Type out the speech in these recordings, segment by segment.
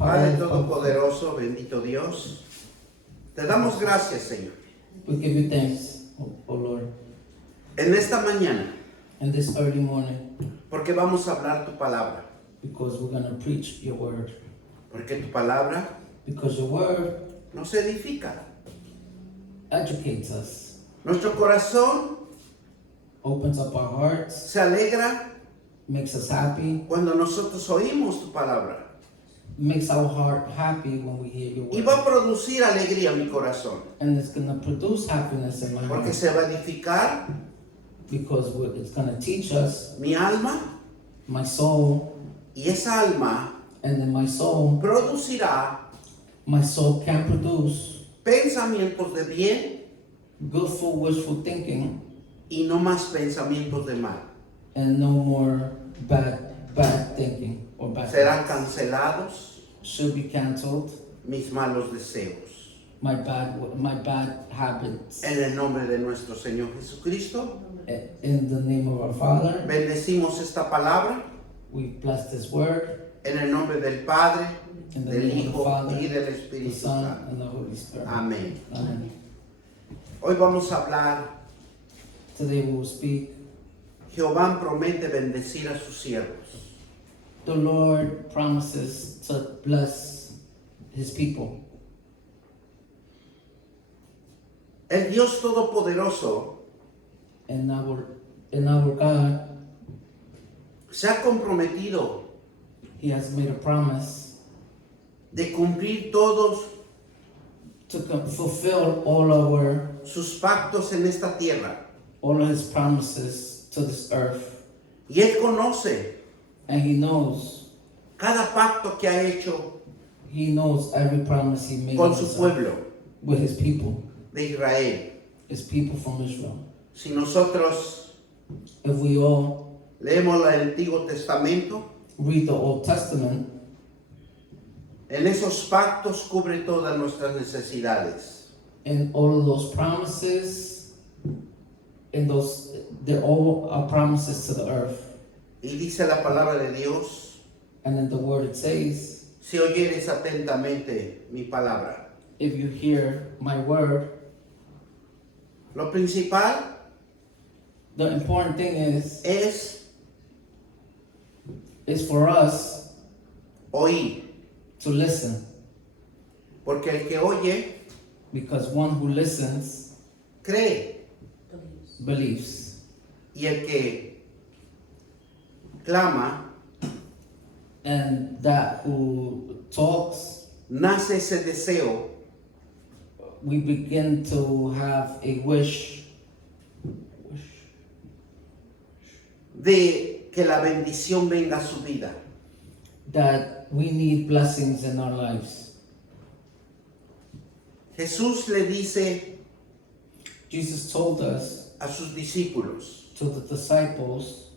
Padre Todopoderoso, bendito Dios, te damos gracias, Señor, We give you thanks, O Lord, en esta mañana, in this early morning, porque vamos a hablar tu palabra, because we're going to preach your word. porque tu palabra Because your word nos edifica. educates us, Nuestro corazón opens up our hearts, se alegra makes us happy, cuando nosotros oímos tu palabra makes our heart happy when we hear your y va a word. producir alegría en mi corazón, And it's going to produce happiness in my porque heart, se va a edificar because it's going to teach us, mi alma my soul, y esa alma and then my soul can produce pensamientos de bien willful, wishful thinking, y no más pensamientos de mal. and no more bad thinking or bad Serán thoughts. cancelados Should be canceled. mis malos deseos. My bad habits. En el nombre de nuestro Señor Jesucristo, In the name of our Father, bendecimos esta palabra we bless this word. en el nombre del Padre, In the del name of the Hijo Father, y del the Espíritu Son, Santo. and the Holy Spirit. Amén. Amen. Hoy vamos a hablar, Today we will speak. Jehová promete bendecir a sus siervos. The Lord promises to bless His people. El Dios Todopoderoso And our God, se ha comprometido He has made a promise de cumplir todos to fulfill all sus pactos en esta tierra. of His promises to this earth. Y Él conoce And He knows cada pacto que ha hecho every promise He made con su pueblo with His people, de Israel. His people from Israel. Si nosotros If we all leemos el Antiguo Testamento, read the Old Testament, en esos pactos cubre todas nuestras necesidades. and all of those promises, they're all are promises to the earth. Y dice la palabra de Dios, And in the word it says, si oyeres atentamente mi palabra. if you hear my word, Lo principal the important thing es is for us oír, to listen, porque el que oye, because one who listens cree, believes, y el que clama, and that who talks, nace ese deseo we begin to have a wish de que la bendición venga a su vida. that we need blessings in our lives. Jesús le dice Jesus told us, a sus discípulos, to the disciples,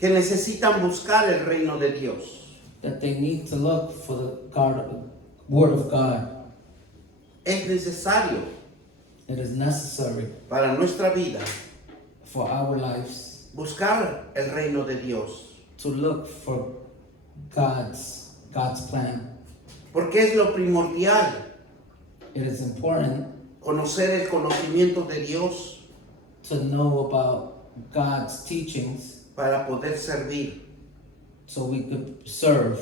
que necesitan buscar el reino de Dios. that they need to look for the word of God. Es necesario It is necessary para nuestra vida for our lives buscar el reino de Dios, to look for God's plan. porque es lo primordial, It is important conocer el conocimiento de Dios to know about God's teachings para poder servir. so we could serve.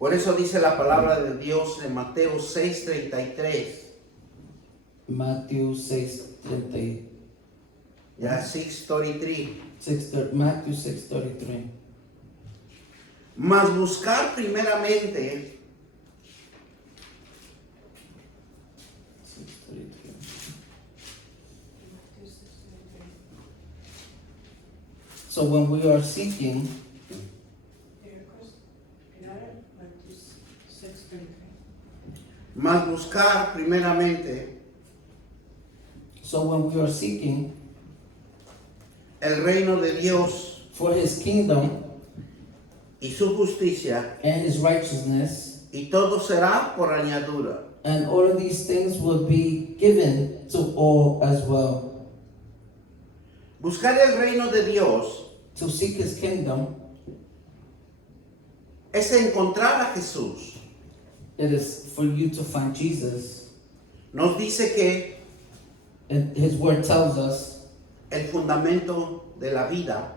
Por eso dice la palabra de Dios en Mateo 6:33, Matthew 6:33. ya 6:33. Matthew 6:33. Mas buscar primeramente 6:33. So when we are seeking, mas buscar primeramente so when we are seeking el reino de Dios for His kingdom y su justicia, and His righteousness, y todo será por añadidura. and all of these things will be given to all as well. Buscar el reino de Dios To seek his kingdom, es encontrar a Jesús. it is for you to find Jesus. Nos dice que And his word tells us el fundamento de la vida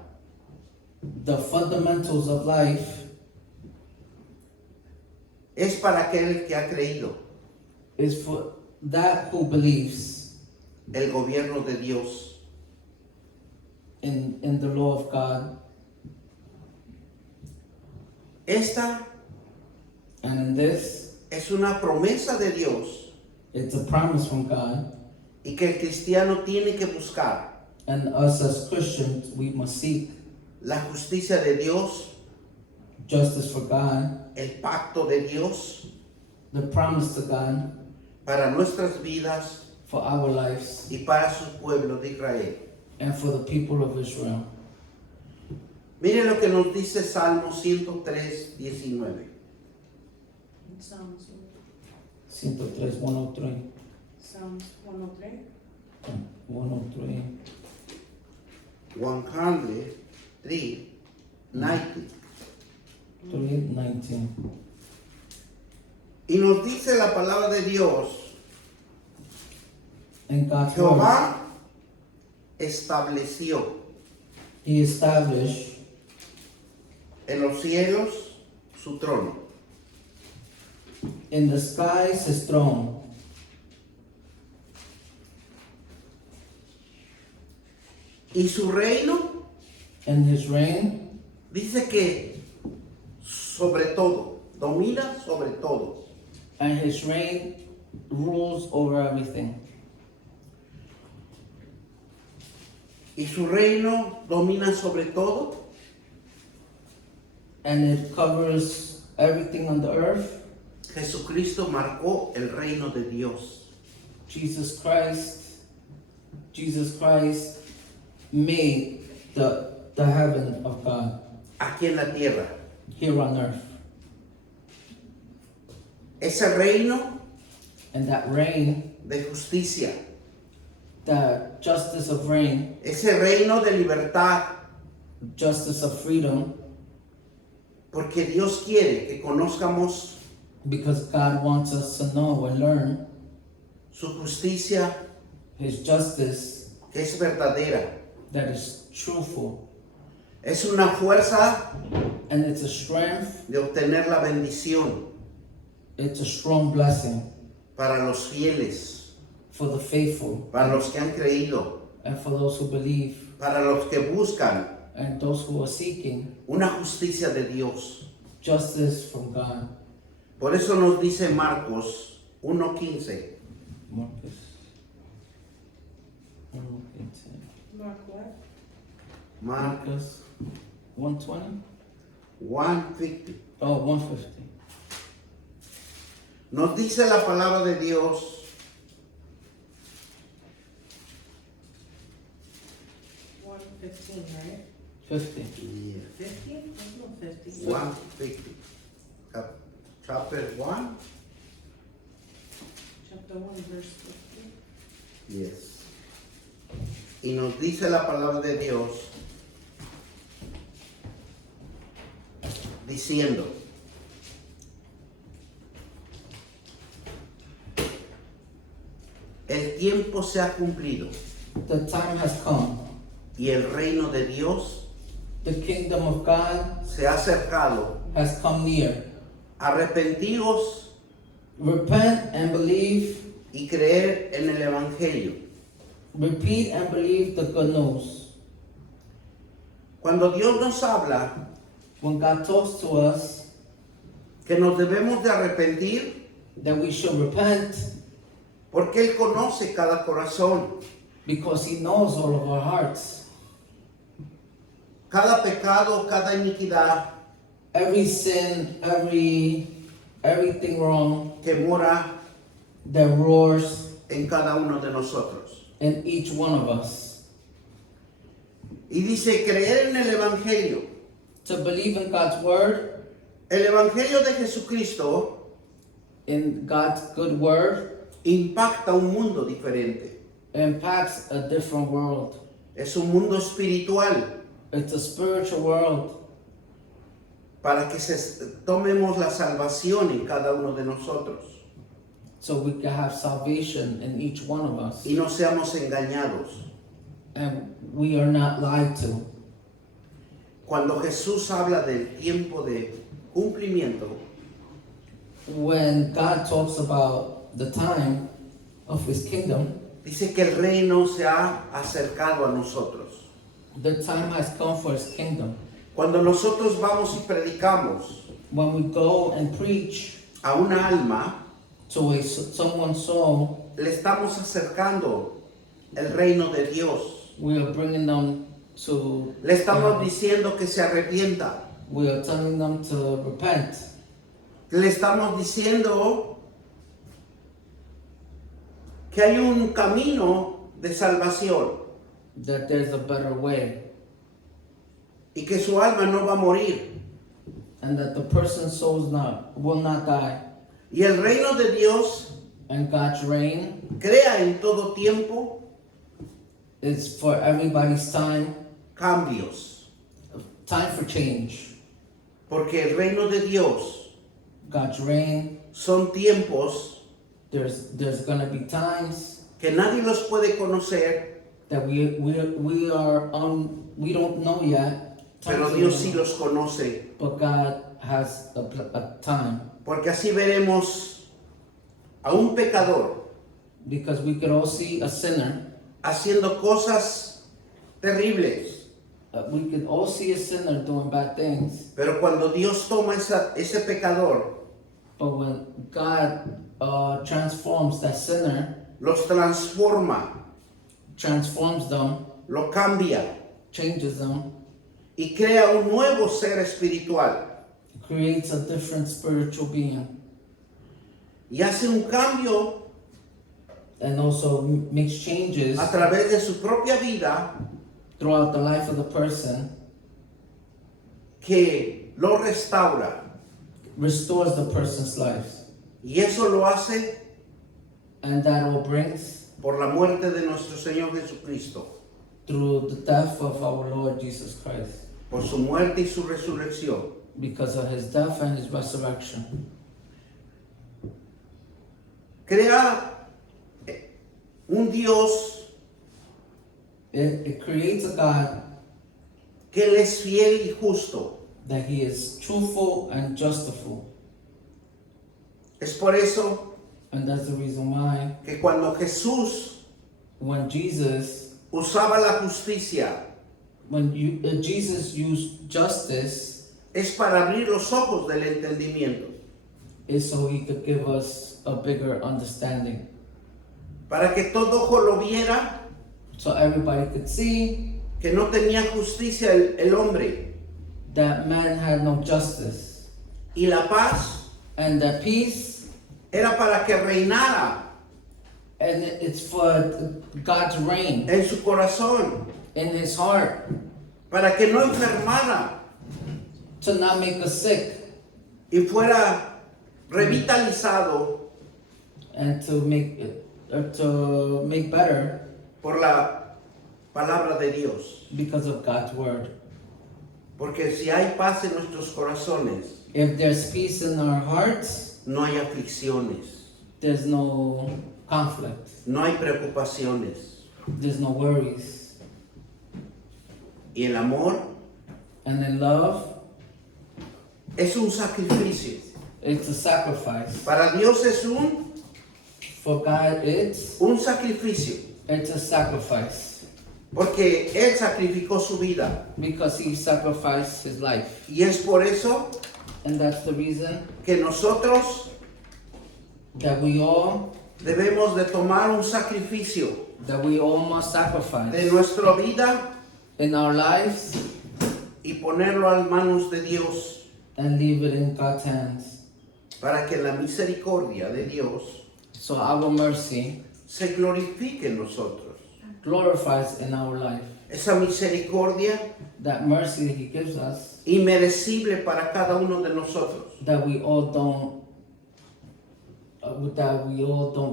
the fundamentals of life es para aquel que ha creído. is for that who believes El gobierno de Dios. in the law of God. Esta And in this, es una promesa de Dios it's a promise from God. y que el cristiano tiene que buscar And us as Christians, we must seek la justicia de Dios, justice for God, el pacto de Dios the promise to God para nuestras vidas for our lives, y para su pueblo de Israel. and for the people of Israel. Mire lo que nos dice Salmo 103, 19. Psalms 103, 103. Psalms 103. 103. 103, 90. 319. Y nos dice la palabra de Dios, In God's word, Jehová estableció he established en los cielos su trono. in the skies his throne, Y su reino and his reign dice que sobre todo, domina sobre todo. and his reign rules over everything. Y su reino domina sobre todo. And it covers everything on the earth. Jesucristo marcó el reino de Dios. Jesus Christ made the heaven of God Aquí en la tierra. here on earth. Ese reino And that reign, de justicia. the justice of reign, Ese reino de libertad. justice of freedom, Porque Dios quiere que conozcamos because God wants us to know and learn su justicia his justice que es verdadera. that is truthful. Es una fuerza And it's a strength, de obtener la bendición it's a strong blessing para los fieles, for the faithful para los que han creído, and for those who believe para los que buscan and those who are seeking una justicia de Dios. justice from God. Por eso nos dice Marcos 1:15. Marcus. Mark what? Marcus 120? 1:50. Oh, 150. Nos dice la palabra de Dios 115, right? 50. 50? There's no 50. 1:50. Chapter 1. Chapter 1, verse 50. Yes. Y nos dice la palabra de Dios diciendo, el tiempo se ha cumplido The time has come. y el reino de Dios The kingdom of God se ha acercado. has come near. Arrepentíos Repent and believe. y creer en el Evangelio. Repeat and believe the good news. Cuando Dios nos habla When God talks to us que nos debemos de arrepentir, that we should repent porque Él conoce cada corazón, because He knows all of our hearts. cada pecado, cada iniquidad Every sin, everything wrong que mora that roars en cada uno de nosotros. in each one of us. Y dice, creer en el Evangelio. To believe in God's word, El Evangelio de Jesucristo in God's good word, impacta un mundo diferente. impacts a different world. Es un mundo espiritual. It's a spiritual world para que tomemos la salvación en cada uno de nosotros so we can have salvation in each one of us. y no seamos engañados. And we are not lied to. Cuando Jesús habla del tiempo de cumplimiento, When God talks about the time of His kingdom, dice que el reino se ha acercado a nosotros. the time has come for His kingdom. Cuando nosotros vamos y predicamos When we go and preach a una alma, to someone's soul, le estamos acercando el reino de Dios. we are bringing them to. Le estamos diciendo que se arrepienta. We are telling them to repent. Le estamos diciendo que hay un camino de salvación That there's a better way, y que su alma no va a morir. and that the person's soul will not die. Y el reino de Dios And God's reign crea en todo tiempo is for everybody's time for change. porque el reino de Dios God's reign, son tiempos there's gonna be times que nadie los puede conocer, that we don't know yet. pero Dios sí los conoce, But God has a time, porque así veremos a un pecador because we could all see a sinner. haciendo cosas terribles, We could all see a sinner doing bad things. pero cuando Dios toma ese pecador, But when God transforms that sinner, los transforms them, lo cambia changes them, y crea un nuevo ser espiritual creates a different spiritual being, y hace un cambio and also makes changes a través de su propia vida throughout the life of the person, que lo restaura, restores the person's life. y eso lo hace And that all brings por la muerte de nuestro Señor Jesucristo, through the death of our Lord Jesus Christ, por su muerte y su resurrección. because of His death and His resurrection. Crea un Dios It creates a God que Él es fiel y justo. that He is truthful and justful. Es por eso And that's the reason why que cuando Jesús when Jesus usaba la justicia, Jesus used justice, es para abrir los ojos del entendimiento, is so He could give us a bigger understanding, para que todo ojo lo viera, so everybody could see que no tenía justicia el hombre, that man had no justice, y la paz and that peace, era para que reinara and it's for God's reign en su corazón, in His heart, para que no enfermara to not make us sick y fuera revitalizado and to make better por la palabra de Dios. because of God's word. Porque si hay paz en nuestros corazones, If there's peace in our hearts, no hay aflicciones, there's no conflict, no hay preocupaciones. there's no worries. Y el amor And in love, es un sacrificio. it's a sacrifice. Para Dios es un For God, it's sacrificio. a sacrifice Porque Él sacrificó su vida. because He sacrificed His life. Y es por eso And that's the reason que nosotros that we all debemos de tomar un sacrificio must sacrifice de nuestra vida in our lives y ponerlo a las manos de Dios, and leave it in God's hands. para que la misericordia de Dios So our mercy se glorifique en nosotros. glorifies in our life. Esa misericordia That mercy that He gives us, inmerecible para cada uno de nosotros, that we all don't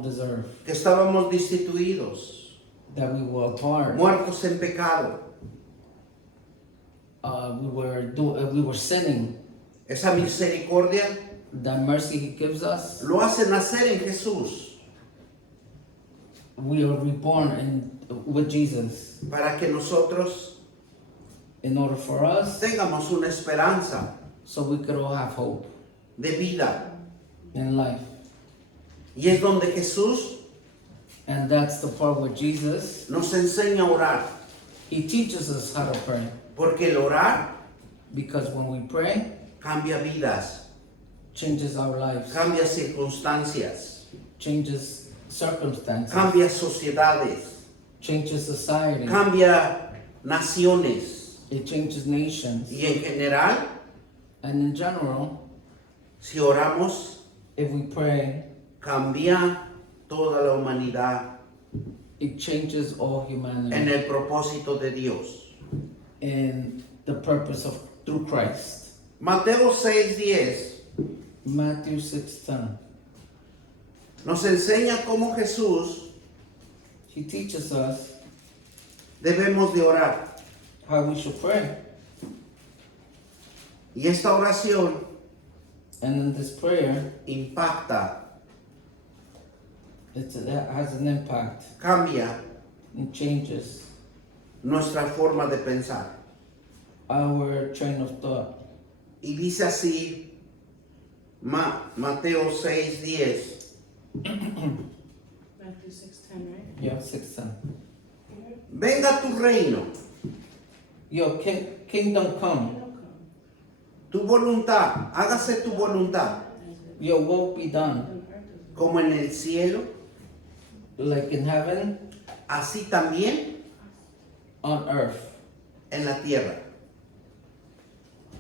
deserve, que estábamos destituidos, that we were apart, muertos en pecado, we were sinning, esa misericordia the mercy He gives us, lo hace nacer en Jesús we are reborn with Jesus para que nosotros in order for us, tengamos una esperanza so we could all have hope de vida. in life. Y es donde Jesús And that's the part where Jesus, nos enseña a orar, He teaches us how to pray. porque el orar Because when we pray, cambia vidas, changes our lives, cambia circunstancias, changes circumstances, cambia sociedades, changes society, cambia naciones. it changes nations. Y en general, And in general, si oramos, if we pray, cambia toda la humanidad it changes all en humanity el propósito de Dios. in the purpose of through Christ. Mateo 6:10 Matthew 6:10. nos enseña cómo Jesús He teaches us debemos de orar. how we should pray. Y esta oración And in this prayer, impacta, it has an impact. cambia It changes nuestra forma de pensar. our train of thought. Y dice así, Mateo 6:10, Matthew 6:10, right? Yeah, 6:10. venga tu reino, Your kingdom come. tu voluntad, hágase tu voluntad, Your will be done, como en el cielo, like in heaven, así también on earth. en la tierra.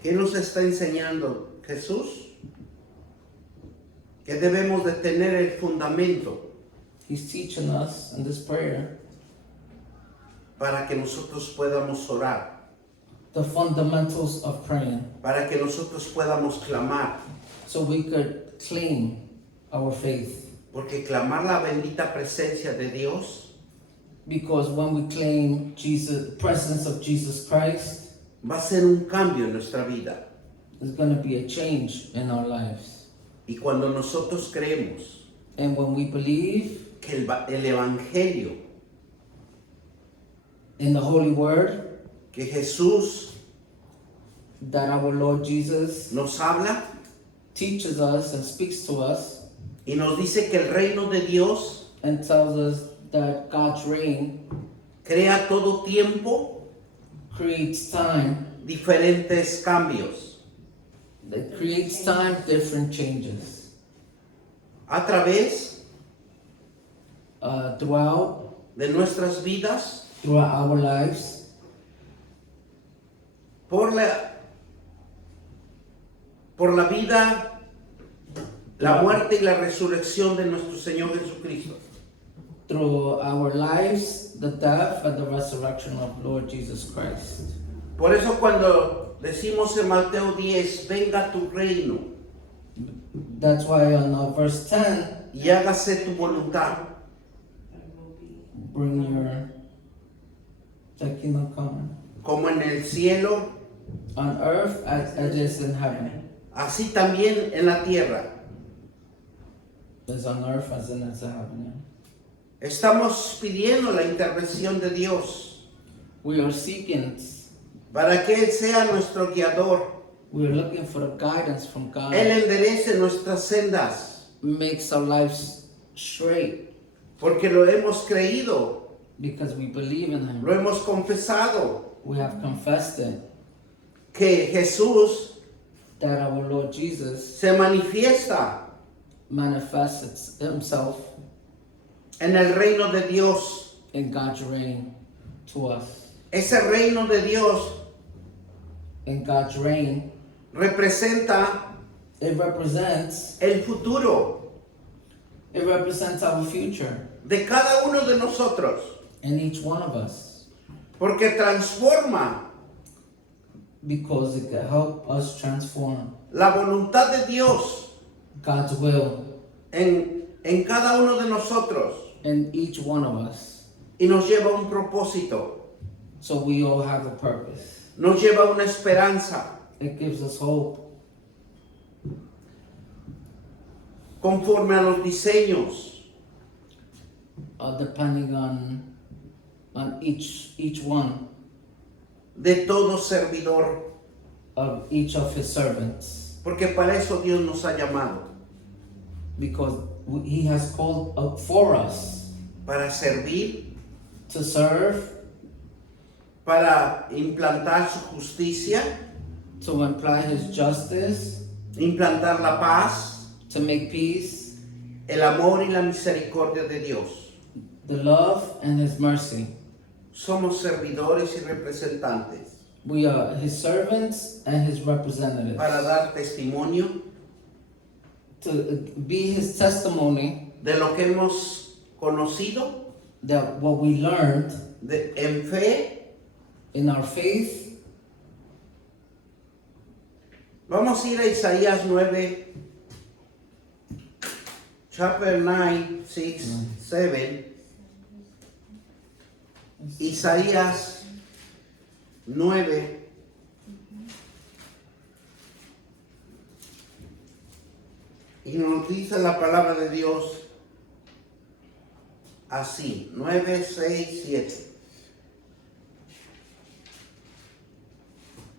¿Qué nos está enseñando Jesús? Que debemos de tener el fundamento He's teaching us in this prayer para que nosotros podamos orar, the fundamentals of praying, para que nosotros podamos clamar, so we could claim our faith. porque clamar la bendita presencia de Dios Because when we claim Jesus, presence of Jesus Christ, va a ser un cambio en nuestra vida. there's going to be a change in our lives. Y cuando nosotros creemos And when we believe que el Evangelio, in the Holy Word que Jesús that our Lord Jesus nos habla teaches us and speaks to us y nos dice que el reino de Dios and tells us that God's reign crea todo tiempo creates time, diferentes cambios that creates time, different changes. a través Throughout de nuestras vidas our lives, por la vida, la muerte y la resurrección de nuestro Señor Jesucristo. through our lives, the death and the resurrection of Lord Jesus Christ. Por eso cuando decimos en Mateo 10, venga tu reino That's why on verse 10, y hágase tu voluntad, bring your the kingdom come como en el cielo, on earth as it is in heaven. así también en la tierra. Is on earth as in heaven. Estamos pidiendo la intervención de Dios We are seeking, para que Él sea nuestro guiador. we are looking for the guidance from God. Él enderece nuestras sendas, Makes our lives straight porque lo hemos creído, because we believe in Him. lo hemos confesado, We have confessed it que Jesús that our Lord Jesus se manifiesta manifests Himself en el reino de Dios. in God's reign to us. Ese reino de Dios In God's reign, representa it represents el futuro our future de cada uno de nosotros, in each one of us, porque transforma because it can help us transform la voluntad de Dios God's will en cada uno de nosotros in each one of us, y nos lleva a un propósito. so we all have a purpose. nos lleva a una esperanza It gives us hope conforme a los diseños depending on each one de todo servidor, of each of his servants, porque para eso Dios nos ha llamado, because he has called up for us para servir, to serve, para implantar su justicia, to imply his justice, implantar la paz, to make peace, el amor y la misericordia de Dios. the love and his mercy. Somos servidores y representantes We are his servants and his representatives, para dar testimonio to be his testimony de lo que hemos conocido that what we learned en fe. in our faith. Vamos a ir a Isaías 9, chapter 9, 6, 7. Isaías 9. Y nos dice la palabra de Dios así, 9, 6, 7.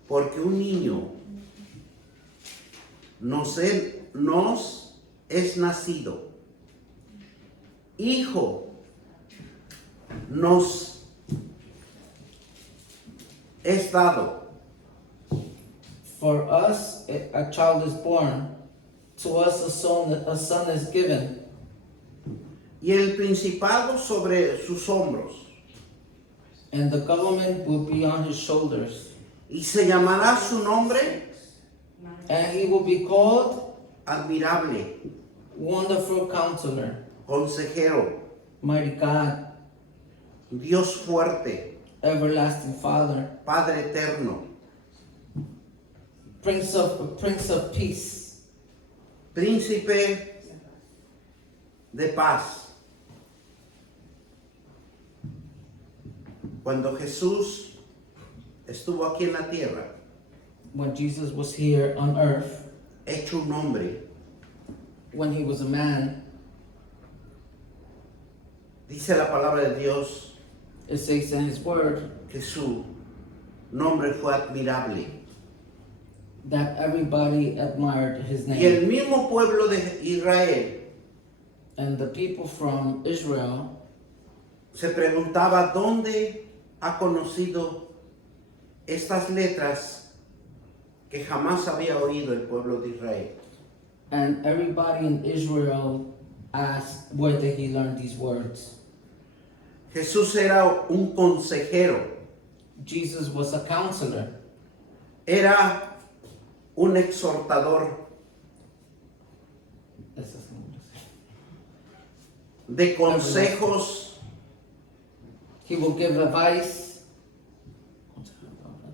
Porque un niño nos es nacido, hijo nos es dado, For us a child is born, to us a son is given, y el principado sobre sus hombros, and the government will be on his shoulders, y se llamará su nombre and he will be called admirable, Wonderful Counselor, consejero, Mighty God, Dios fuerte, Everlasting Father, Padre eterno, Prince of Peace, príncipe de paz. Cuando Jesús estuvo aquí en la tierra, When Jesus was here on earth, hecho un hombre, when he was a man, dice la palabra de Dios it says in his word que su nombre fue admirable. that everybody admired his Y el name. mismo pueblo de Israel And the people from Israel se preguntaba dónde ha conocido estas letras que jamás había oído el pueblo de Israel. and everybody in Israel asked where did he learn these words. Jesús era un consejero, Jesus was a counselor. era un exhortador de consejos He will give advice,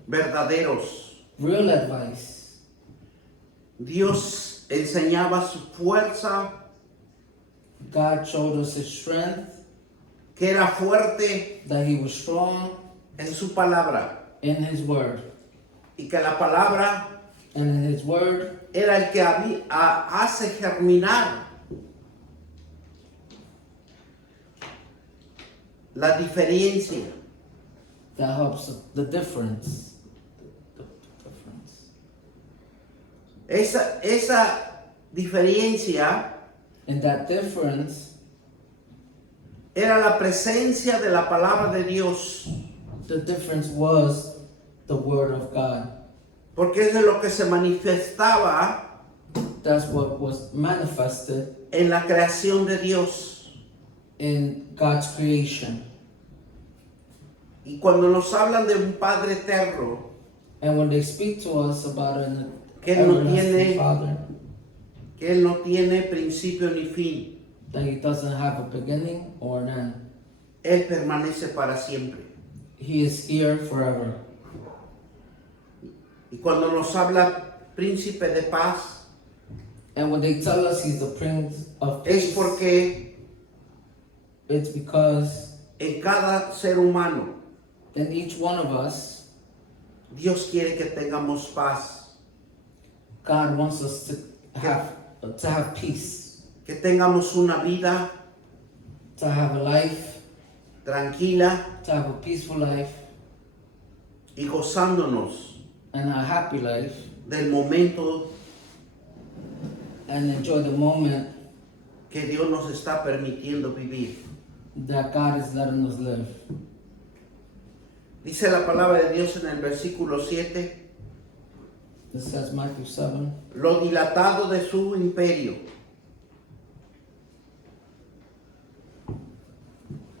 verdaderos. real advice. Dios enseñaba su fuerza, God showed us his strength, que era fuerte that he was strong en su palabra, in his word. y que la palabra And in his word, era el que hace germinar la diferencia. that helps the difference. The difference. Esa diferencia And that difference, era la presencia de la palabra de Dios, the difference was the word of God. porque es de lo que se manifestaba That's what was manifested en la creación de Dios. in God's creation. Y cuando nos hablan de un Padre eterno, And when they speak to us about an Que Él no everlasting tiene- Father, que Él no tiene principio ni fin, that he doesn't have a beginning or an end. Él permanece para siempre. He is here forever. Y cuando nos habla príncipe de paz, And when they tell us he's the Prince of es Peace, porque it's because en cada ser humano in each one of us, Dios quiere que tengamos paz, God wants us to have peace, que tengamos una vida to have a life, tranquila to have a peaceful life, y gozándonos and a happy life, del momento and enjoy the moment que Dios nos está permitiendo vivir. that God is letting us live. Dice la palabra de Dios en el versículo 7, This says Matthew 7. lo dilatado de su imperio,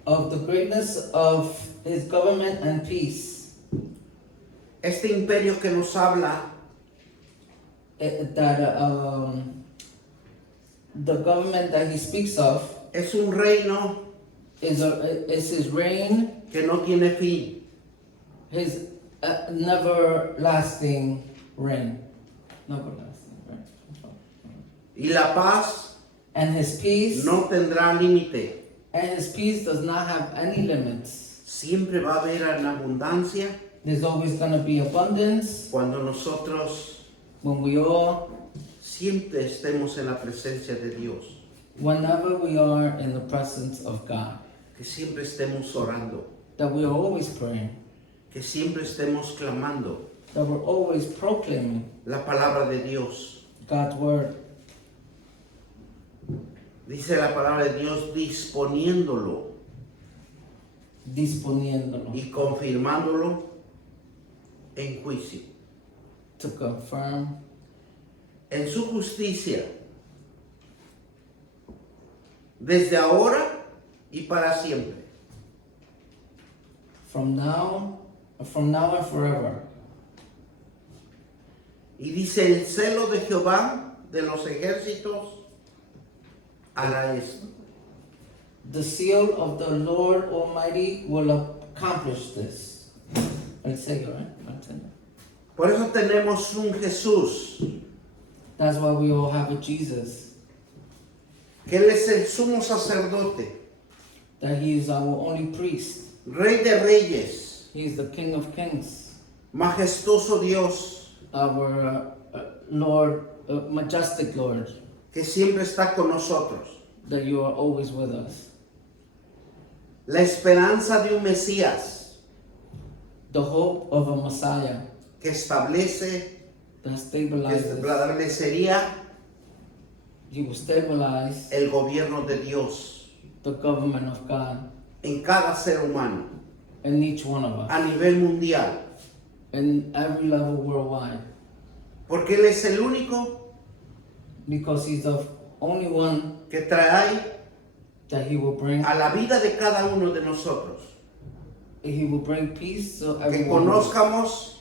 Of the greatness of his government and peace, este imperio que nos habla that the government that he speaks of es un reino is his reign, que no tiene fin. his never lasting reign. Never lasting reign. Y la paz And his peace, no tendrá límite. and his peace does not have any limits. Siempre va a haber en abundancia There's always going to be abundance cuando nosotros when we all, siempre estemos en la presencia de Dios. whenever we are in the presence of God, Que siempre estemos orando. that we are always praying, Que siempre estemos clamando that we're always proclaiming la palabra de Dios. God's word. Dice la palabra de Dios disponiéndolo Disponiéndolo, y confirmándolo en juicio. to confirm En su justicia. Desde ahora y para siempre. from now and forever. Y dice el celo de Jehová de los ejércitos hará esto. The seal of the Lord Almighty will accomplish this. I say it right? I said it. Por eso tenemos un Jesús, That's why we all have a Jesus, que Él es el sumo sacerdote, that he is our only priest. Rey de reyes, He is the King of Kings, majestuoso Dios, our Lord, majestic Lord, que siempre está con nosotros. that you are always with us. La esperanza de un Mesías The hope of a Messiah que establece, that que stabilizes, establecería he will stabilize el gobierno de Dios the government of God en cada ser humano in each one of us, a nivel mundial. in every level worldwide, Porque Él es el único because he's the only one que trae that he will bring. a la vida de cada uno de nosotros. He will bring peace to Que everyone. conozcamos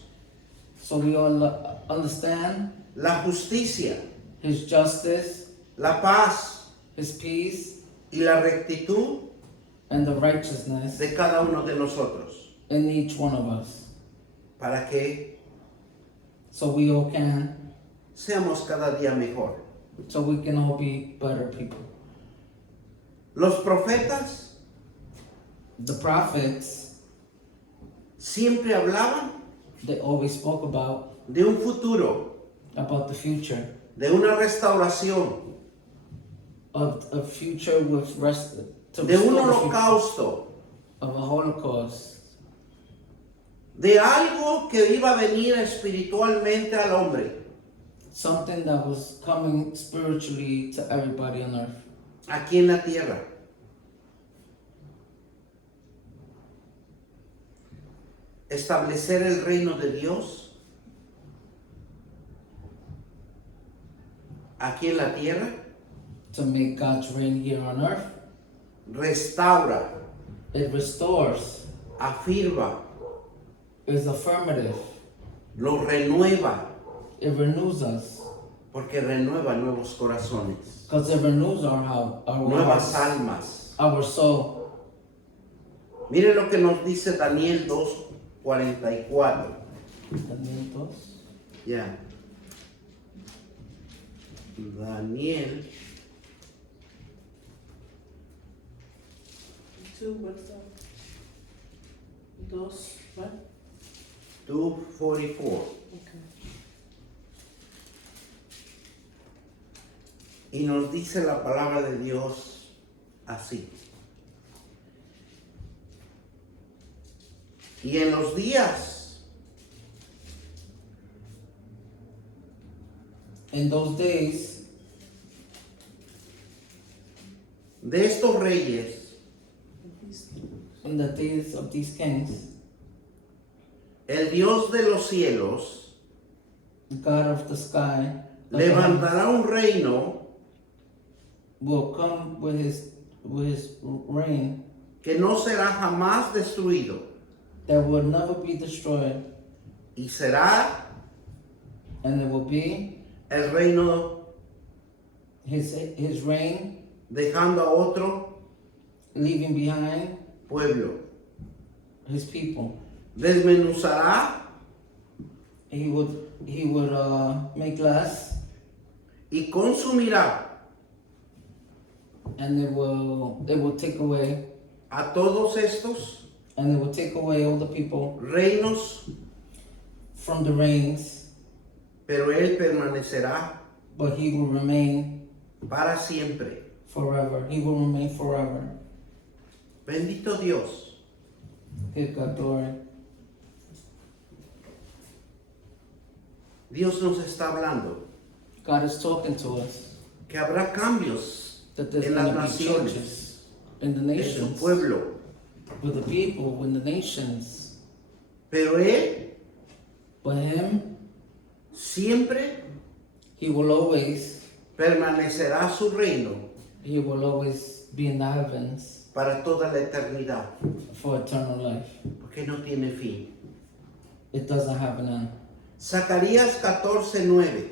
So we all understand la justicia, his justice, la paz his peace, y la rectitud and the righteousness de cada uno de nosotros. in each one of us. Para que So we all can, seamos cada día mejor. so we can all be better people. Los profetas The prophets, siempre hablaban they always spoke about de un futuro, the future, de una restauración, of a future with rest, to de un restore the future, holocausto, of a Holocaust, de algo que iba a venir espiritualmente al hombre, something that was coming spiritually to everybody on earth. aquí en la tierra. Establecer el reino de Dios aquí en la tierra, To make God's reign here on earth. restaura, It restores, afirma, is affirmative, lo renueva, it renews us, porque renueva nuevos corazones, because it renews our nuevas hearts, almas. our soul. Mire lo que nos dice Daniel 2:44. Entonces, Ya. Daniel 2, what's that? Dos, what? 2:44. Okay. Y nos dice la palabra de Dios así. Y en los días In those days, de estos reyes, in the days of these kings, el Dios de los cielos God of the sky levantará un reino will come with his reign que no será jamás destruido that will never be destroyed, y será and it will be el reino his reign, dejando a otro leaving behind pueblo. his people. Desmenuzará He would make less, y consumirá and it will take away, a todos estos and it will take away all the people reinos, from the reigns, pero él permanecerá but he will remain para siempre. forever. He will remain forever. Bendito Dios. Give God glory. Dios nos está hablando God is talking to us que habrá cambios that there's en going las to be naciones, changes in the en su nations, pueblo, with the people, in the nations. pero él But him, siempre he will always su reino be in the heavens para toda la eternidad, for eternal life. porque no tiene fin. It doesn't have an end. Zacarías 14:9.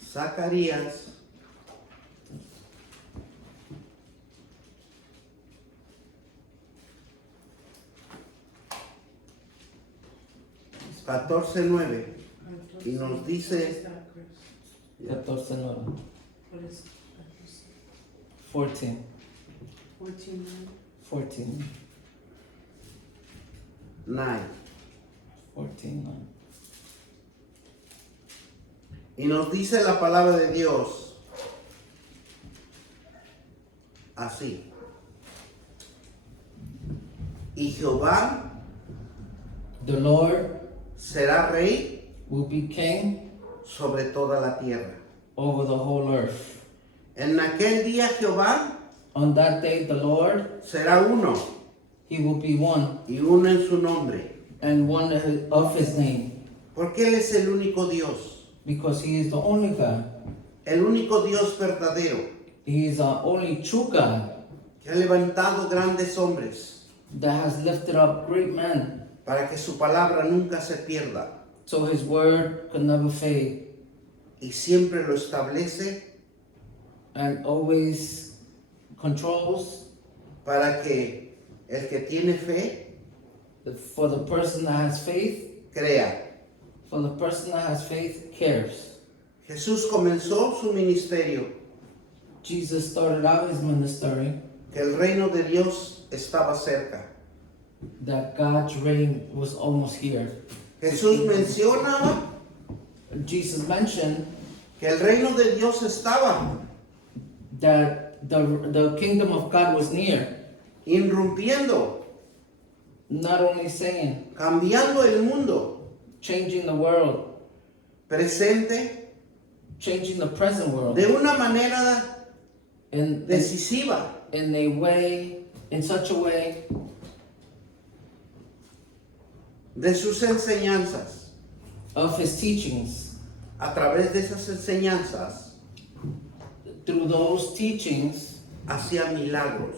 Zacarías 14:9 y nos dice 14:9. What is 14. 14? 14. 9 14:9. y nos dice la palabra de Dios así. Y Jehová The Lord será rey will be king sobre toda la tierra. over the whole earth. En aquel día Jehová On that day, the Lord, será uno he will be one, y uno en su nombre, and one of his name, porque Él es el único Dios, because he is the only God. el único Dios verdadero, He is our only true God que ha levantado grandes hombres that has lifted up great men, para que su palabra nunca se pierda so his word could never fade, y siempre lo establece and always controls para que el que tiene fe for the person that has faith. crea. For the person that has faith cares. Jesús comenzó su ministerio, Jesus started out his ministry que el reino de Dios estaba cerca. that God's reign was almost here. Jesús menciona Jesus mentioned que el reino de Dios estaba that the kingdom of God was near, irrumpiendo, not only saying, cambiando el mundo, changing the world, presente changing the present world de una manera in decisiva. a way, in such a way De sus enseñanzas. of his teachings. A través de esas enseñanzas Through those teachings, hacía milagros,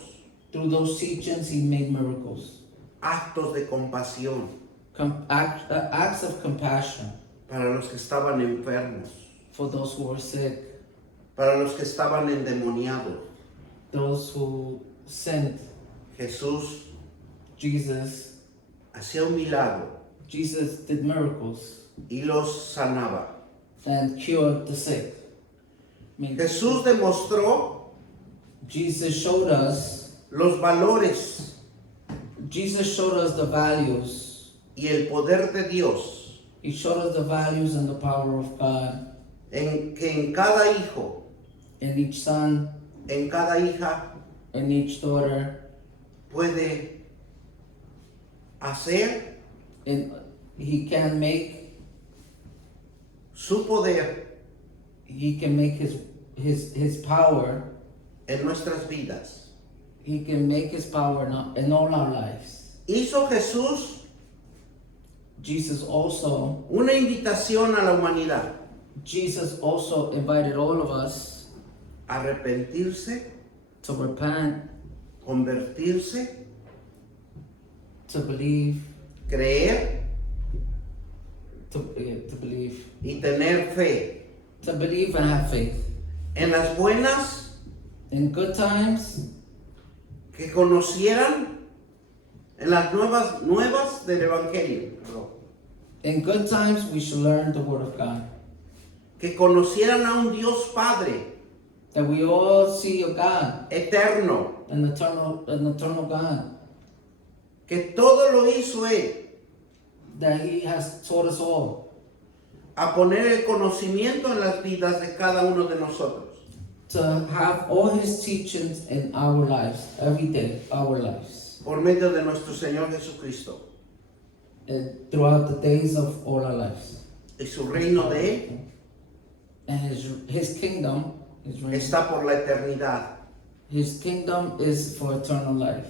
he made miracles, actos de compasión acts of compassion para los que estaban enfermos, for those who were sick, para los que estaban endemoniados. those who sinned. Jesús Jesus hacía un milagro did miracles y los sanaba. and cured the sick. Jesús demostró Jesus showed us, los valores Jesus showed us the values. y el poder de Dios He showed us the values and the power of God en que en cada hijo, in each son, en cada hija in each daughter, puede hacer and he can make su poder his power. en nuestras vidas. He can make his power in all our lives. Hizo Jesús Jesus also una invitación a la humanidad invited all of us a arrepentirse, to repent, convertirse, to believe, creer to believe, y tener fe to believe and have faith. en las buenas, In good times, que conocieran en las nuevas del Evangelio, perdón, in good times we should learn the word of God. que conocieran a un Dios Padre That we all see a God, eterno, an eternal God, que todo lo hizo Él, that He has taught us all, a poner el conocimiento en las vidas de cada uno de nosotros. to have all His teachings in our lives, every day, our lives, Por medio de nuestro Señor Jesucristo. throughout the days of all our lives. Y su reino de Él And His kingdom, His reign, está por la eternidad. His kingdom is for eternal life.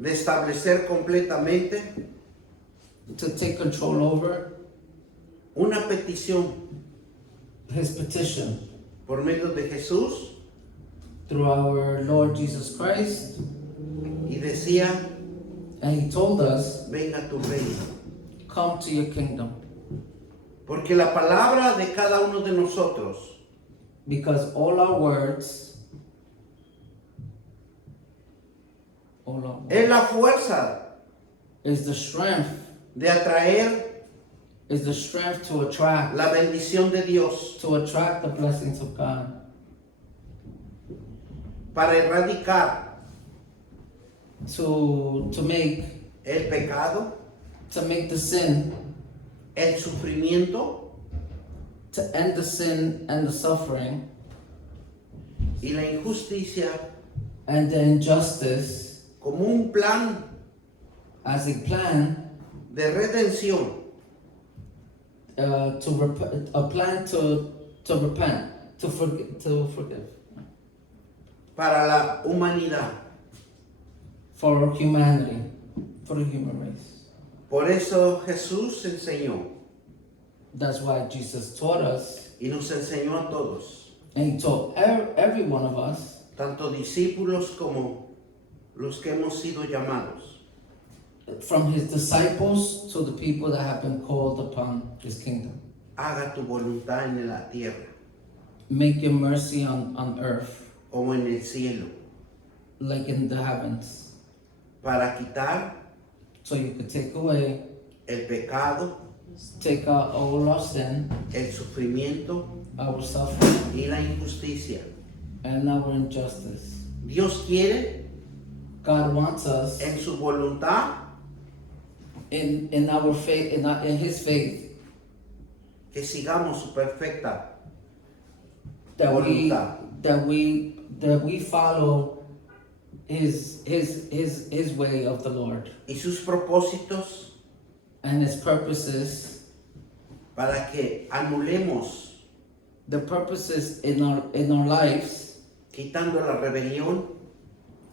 De establecer completamente To take control over una petición His petition por medio de Jesús through our Lord Jesus Christ. y decía, And He told us, venga tu reino. come to your kingdom. Porque la palabra de cada uno de nosotros Because all our words, es la fuerza is the strength, de atraer to attract, la bendición de Dios the blessings of God, para erradicar to make el pecado, the sin, el sufrimiento to end the sin and the suffering y la injusticia and the injustice como un plan as a plan de redención to repent, to forgive para la humanidad. for humanity, for the human race. Por eso Jesús enseñó That's why Jesus taught us, y nos enseñó a todos, and He taught every one of us, tanto discípulos como los que hemos sido llamados, from His disciples to the people that have been called upon His kingdom. haga tu voluntad en la tierra Make your mercy on earth, como en el cielo, like in the heavens, para quitar so you could take away, el pecado, take out all our sin, el sufrimiento our suffering, y la injusticia. and our injustice. Dios quiere God wants us en su voluntad in our faith, in His faith, que sigamos su perfecta that voluntad. we follow His way of the Lord Y sus propósitos and His purposes, para que anulemos, the purposes in our lives, quitando la rebelión,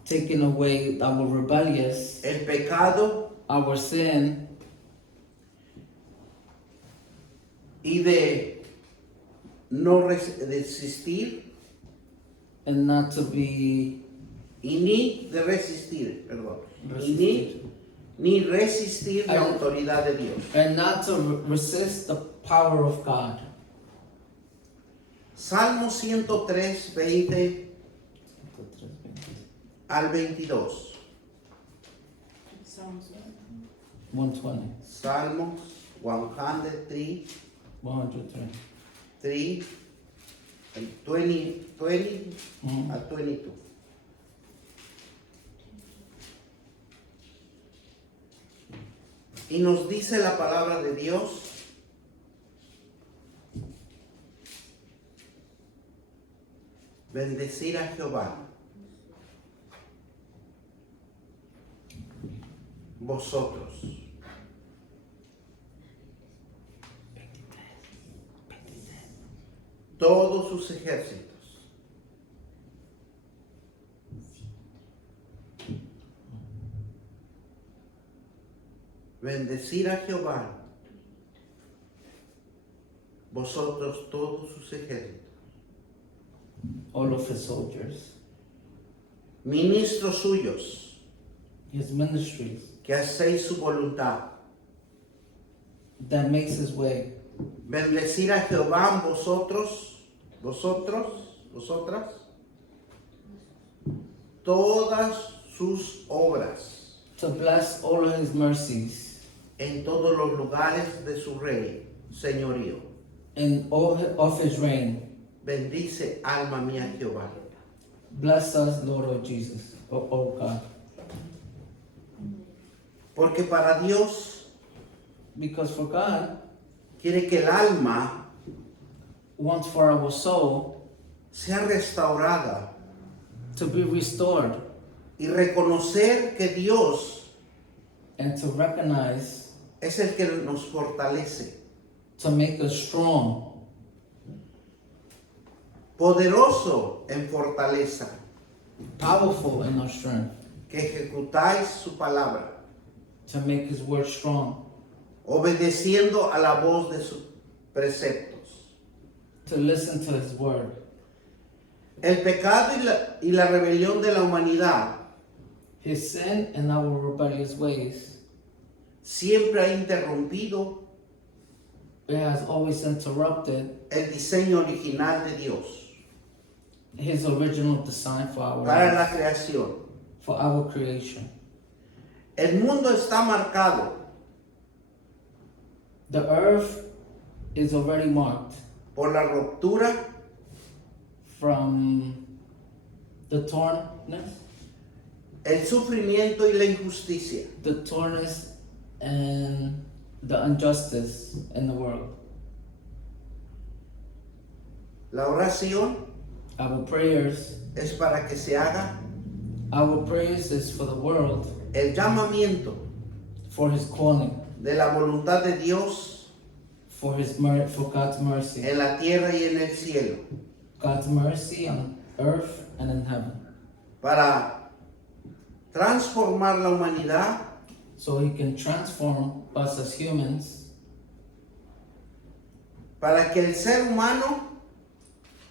taking away our rebellious, el pecado our sin, y de no resistir and not to be y ni de resistir, perdón, y ni resistir la autoridad de Dios. and not to resist the power of God. Salmo 103, 20 al 22. Sounds right. 120, Salmos 103, 103. 3, and 20 Mhm. al 22. Y nos dice la palabra de Dios bendecir a Jehová. Vosotros. Todos sus ejércitos. Bendecir a Jehová. Vosotros todos sus ejércitos. all of his soldiers, Ministros suyos, his ministries, que hacéis su voluntad. that makes his way. Bendecir a Jehová vosotros, vosotras, todas sus obras, To bless all of his mercies en todos los lugares de su rey, señorío. in all of his reign. Bendice alma mía Jehová. Bless us, Lord, O Jesus, O God. Porque para Dios Because for God quiere que el alma wants for our soul sea restaurada to be restored y reconocer que Dios and to recognize, es el que nos fortalece, to make us strong, poderoso en fortaleza, powerful in our strength, que ejecutáis su palabra, to make his word strong, obedeciendo a la voz de sus preceptos. to listen to his word. El pecado y la rebelión de la humanidad His sin and our rebellious ways, siempre ha interrumpido it has always interrupted el diseño original de Dios his original design for our para la lives, creación. for our creation. El mundo está marcado The earth is already marked por la ruptura, from the tornness, el sufrimiento y la injusticia. the tornness and the injustice in the world. La oración Our prayers, es para que se haga our prayers is for the world, el llamamiento for his calling, de la voluntad de Dios for for God's mercy, en la tierra y en el cielo, God's mercy on earth and in heaven, para transformar la humanidad so he can transform us as humans, para que el ser humano,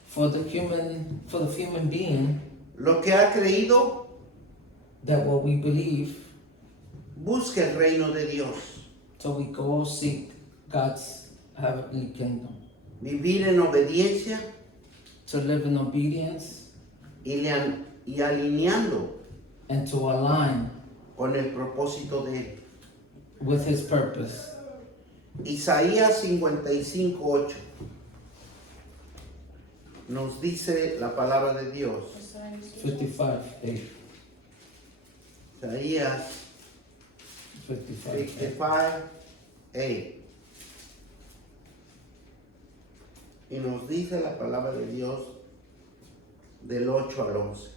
for the human being, lo que ha creído, that what we believe, busque el reino de Dios, so we go seek God's heavenly kingdom, vivir en obediencia to live in obedience y alineando and to align con el propósito de Él. with his purpose. Isaías 55:8 nos dice la palabra de Dios. 55:8. Isaías 55:8. 55:8. Y nos dice la palabra de Dios del 8 al 11.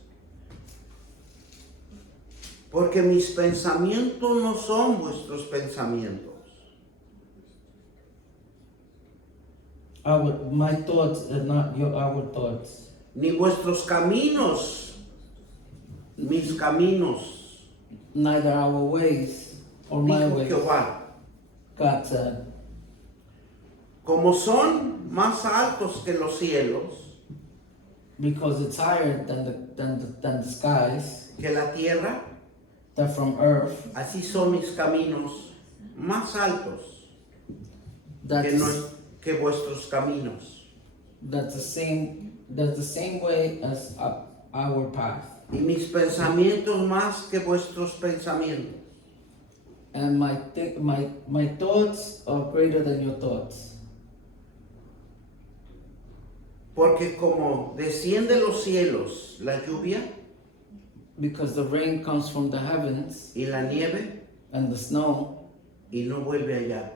Porque mis pensamientos no son vuestros pensamientos, My thoughts are not our thoughts, ni vuestros caminos, mis caminos, neither our ways or my dijo ways, Jehová. God said. Como son más altos que los cielos, Because it's higher than the skies, que la tierra, that from earth, así son mis caminos más altos that's que vuestros caminos, the same way as our path. y mis pensamientos más que vuestros pensamientos. And my thoughts are greater than your thoughts. Porque como desciende los cielos la lluvia Because the rain comes from the heavens y la nieve and the snow y no vuelve allá,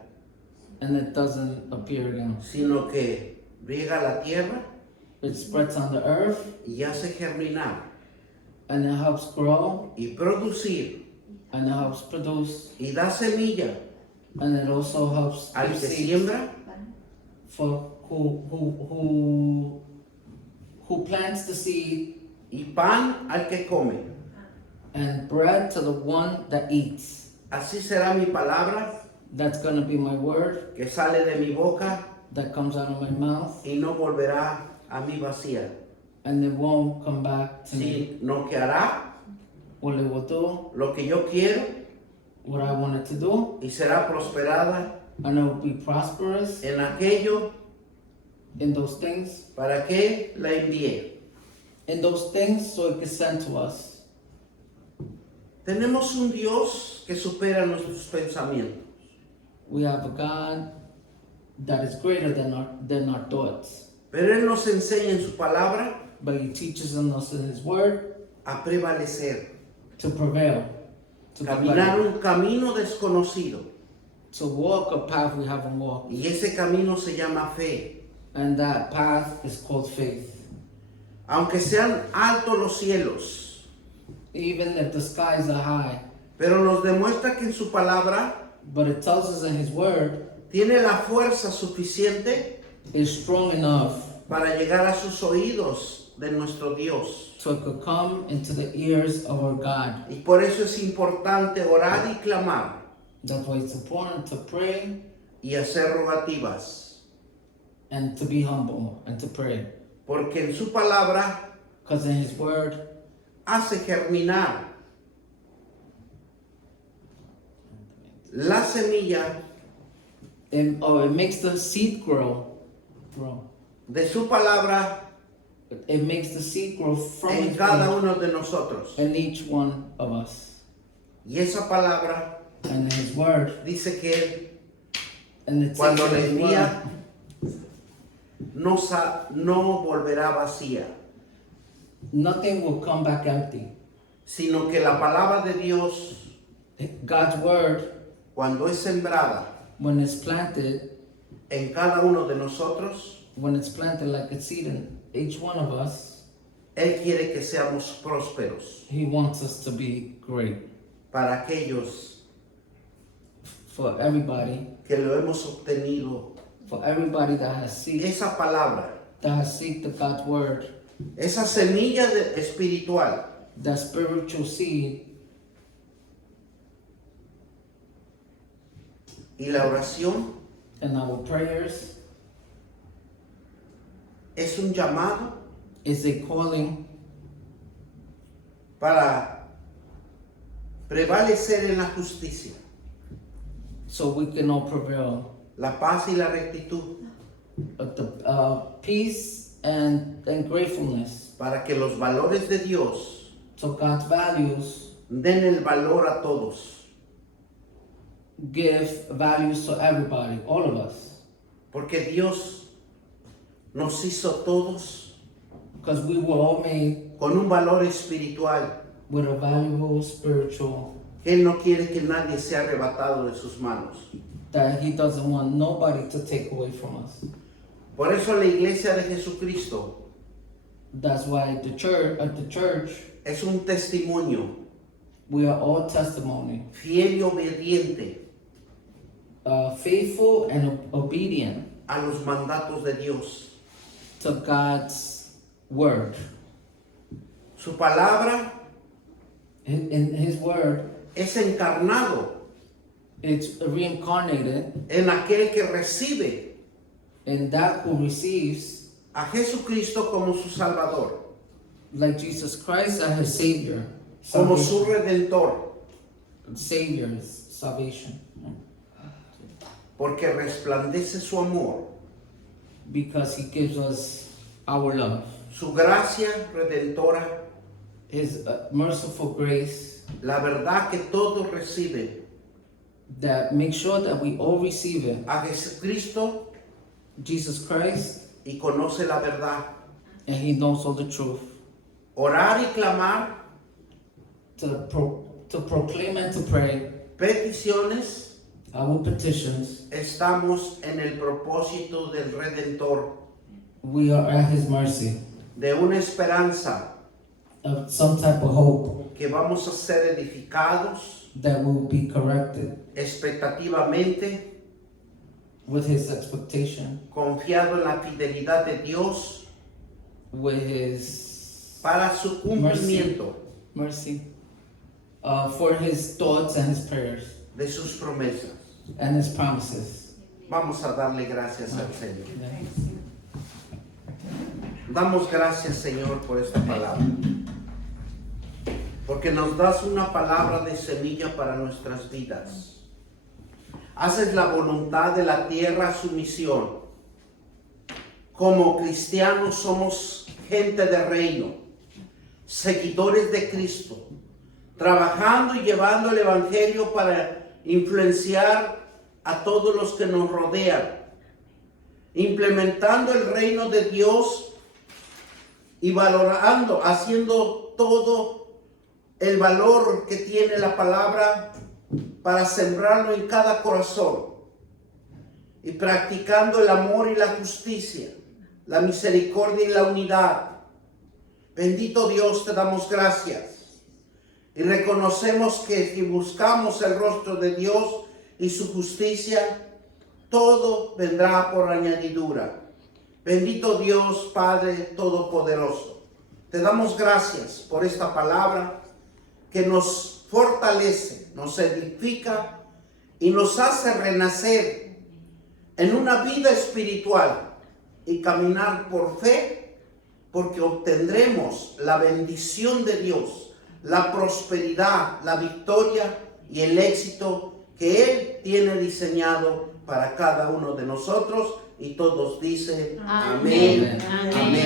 and it doesn't appear again. sino que riega la tierra It spreads on the earth y hace germinar and it helps grow y producir and it helps produce y da semilla and it also helps al give que seeds siembra for who plants the seed y pan al que come. and bread to the one that eats. Así será mi palabra That's gonna be my word que sale de mi boca that comes out of my mouth, y no volverá a mí vacía, and it won't come back to me. sino que hará Well, it will do lo que yo quiero what I want it to do, y será prosperada and it will be prosperous en aquello in those things, para que la envié. so it can send to us. Tenemos un Dios que supera nuestros pensamientos. We have a God that is greater than our thoughts, Pero Él nos enseña en su palabra but He teaches us in His Word a prevalecer, to prevail, to be caminar better, un camino desconocido. to walk a path we haven't walked, Y ese camino se llama fe. and that path is called faith. Aunque sean altos los cielos, Even if the skies are high, pero nos demuestra que en su palabra but it tells us in His Word tiene la fuerza suficiente is strong enough para llegar a sus oídos de nuestro Dios. so it could come into the ears of our God. Y por eso es importante orar y clamar That's why it's important to pray y hacer rogativas, and to be humble and to pray. porque en su palabra Because in His Word, hace germinar la semilla it makes the seed grow. de su palabra It makes the seed grow from en His cada Word uno de nosotros. in each one of us. Y esa palabra And in His Word, dice que Él, and it cuando says la in His envía, Word, no volverá vacía, nothing will come back empty. sino que la palabra de Dios, God's Word, cuando es sembrada when it's planted, en cada uno de nosotros, like a seed in each one of us, Él quiere que seamos prósperos He wants us to be great. para aquellos For everybody, que lo hemos obtenido. that has seed, Esa palabra, the God's Word, esa semilla espiritual, that spiritual seed, y la oración and our prayers es un llamado is a calling para prevalecer en la justicia, so we can all prevail. la paz y la rectitud, Peace and gratefulness. para que los valores de Dios So God's values den el valor a todos, give values to everybody, all of us. porque Dios nos hizo todos Because we were all made con un valor espiritual, with a valuable spiritual que Él no quiere que nadie sea arrebatado de sus manos. that He doesn't want nobody to take away from us. Por eso la iglesia de Jesucristo That's why the church, es un testimonio we are all testimony, fiel y obediente faithful and obedient a los mandatos de Dios. to God's word. Su palabra In His word, es encarnado it's reincarnated en aquel que recibe in that who receives, a Jesucristo como su Salvador, like Jesus Christ as His Savior. como su Redentor, Savior's salvation. porque resplandece su amor, Because He gives us our love, su gracia redentora, His merciful grace la verdad que todos reciben that makes sure that we all receive it. a Jesucristo Jesus Christ, y conoce la verdad. and He knows all the truth. Orar y clamar To proclaim and to pray, peticiones our petitions. estamos en el propósito del Redentor, We are at His mercy, de una esperanza of some type of hope que vamos a ser edificados that will be corrected expectativamente, with His expectation, confiado en la fidelidad de Dios with His para su cumplimiento mercy, for His thoughts and His prayers de sus promesas. and His promises. Vamos a darle gracias al Señor. Amen. Damos gracias, Señor, por esta palabra. Porque nos das una palabra de semilla para nuestras vidas. Haces la voluntad de la tierra su misión. Como cristianos somos gente de reino, seguidores de Cristo, trabajando y llevando el Evangelio para influenciar a todos los que nos rodean, implementando el reino de Dios y valorando, haciendo todo el valor que tiene la palabra para sembrarlo en cada corazón y practicando el amor y la justicia, la misericordia y la unidad. Bendito Dios, te damos gracias y reconocemos que si buscamos el rostro de Dios y su justicia, todo vendrá por añadidura. Bendito Dios, Padre Todopoderoso, te damos gracias por esta palabra que nos fortalece, nos edifica y nos hace renacer en una vida espiritual y caminar por fe, porque obtendremos la bendición de Dios, la prosperidad, la victoria y el éxito que Él tiene diseñado para cada uno de nosotros. Y todos dicen amén, Amén. amén